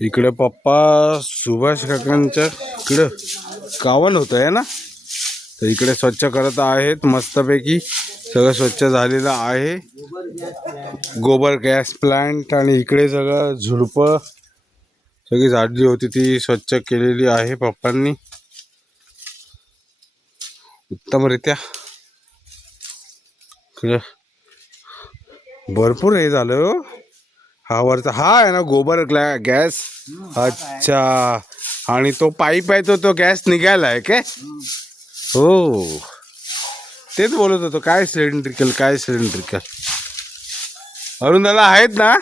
इकडे पप्पा सुभाष काकांच्या इकडं कावण होत आहे ना, तर इकडे स्वच्छ करत आहेत. मस्तपैकी सगळं स्वच्छ झालेलं आहे. गोबर गॅस प्लांट आणि इकडे सगळं झुडपं सगळी झाडली होती ती स्वच्छ केलेली आहे पप्पांनी उत्तमरित्या. भरपूर हे झालं. हा वरचा हा आहे ना गोबर गॅस. अच्छा, आणि तो पाईप आहे तो गॅस निघायला आहे काय? हो, तेच बोलत होतो. काय सिलेंड्रिकल काय सिलेंड्रिकल अरुण दादा आहेत ना?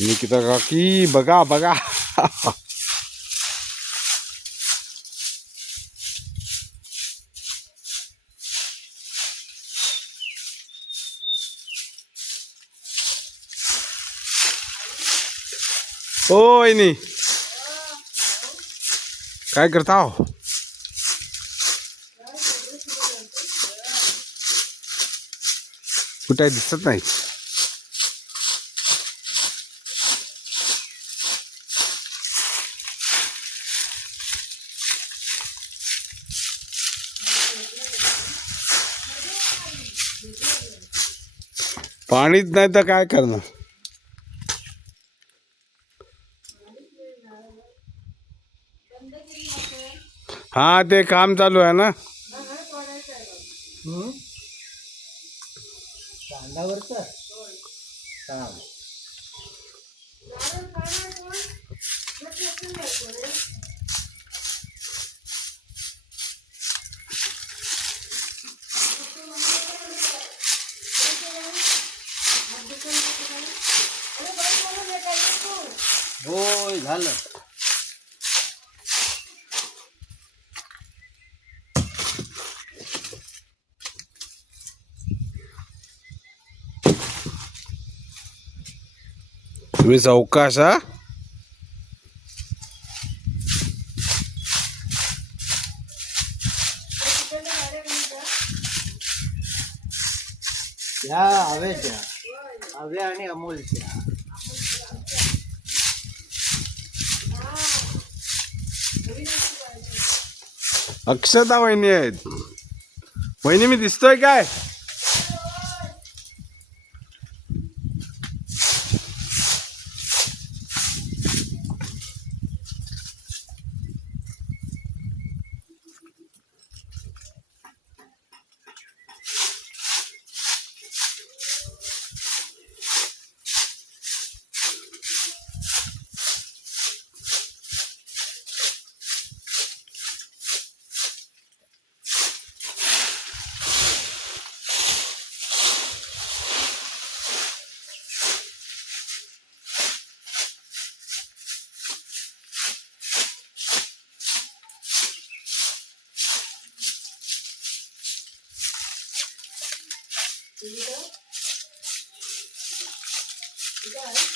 निकिता काकी बघा बघा. ओ वहिनी काय करता हो? कुठे दिसत नाही. पाणीच नाही तर काय करणार. हा, ते काम चालू आहे ना. होय झालं. तुम्ही सावकाश हा. या हवेच्या हवे आणि अमोलच्या. अक्षता वहिनी आहेत. वहिनी मी दिसतोय काय? Guys.